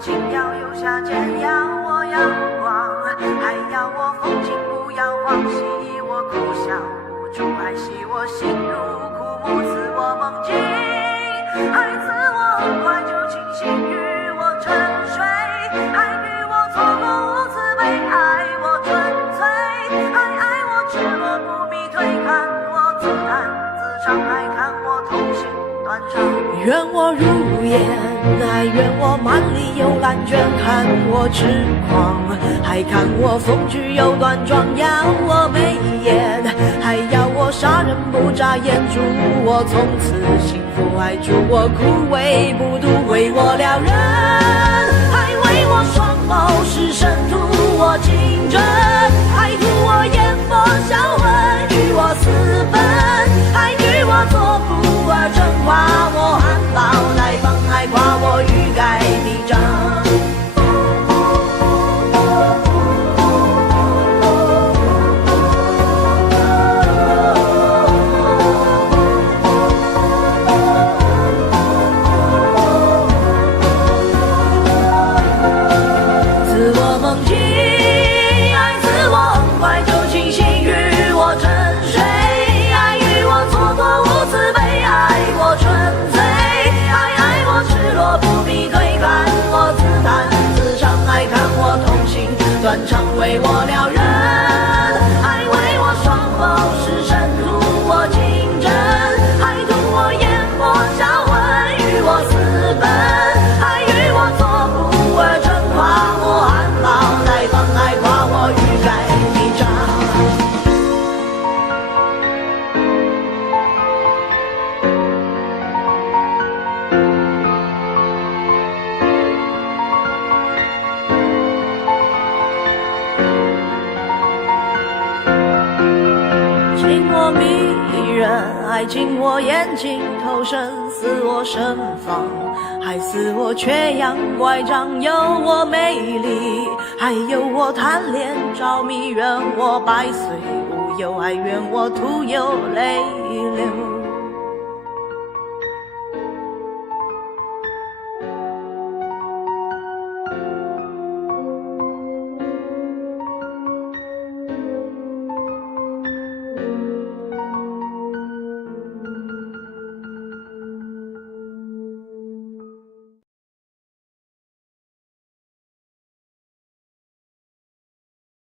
情要留下茧，要我阳光，还要我风景不要忘记我苦笑无助，爱惜我心如枯木，赐我梦境，爱赐我快就清醒，与我沉睡，还与我错过无慈悲，爱我纯粹，爱我赤裸不迷退，看我自弹自唱，还看我痛心断肠。愿我如烟，还愿我满里有蓝卷，看我痴狂，还看我风趣又端庄，要我眉眼，还要我杀人不眨眼，祝我从此幸福，还祝我枯萎不渡，为我撩人，还为我双眸是深图我情真，还图我眼波销魂，与我私奔，还与我做不二真，夸我含苞待放，还夸我欲盖弥彰。赐我梦境，爱赐我快就清醒，与我沉睡，爱与我错过无慈悲，爱我纯粹，爱我赤裸不迷退，看我自弹自唱，爱看我痛心断肠，为我撩人，爱为我双眸是深图我情真，还图我眼波销魂，与我私奔，还与我做不二真，夸我含苞待放，还夸我欲盖弥彰。情我迷人，爱情我眼睛投身，似我盛放，还似我缺氧乖张，有我美丽，还有我贪恋着迷，愿我百岁无忧，还愿我徒有泪流。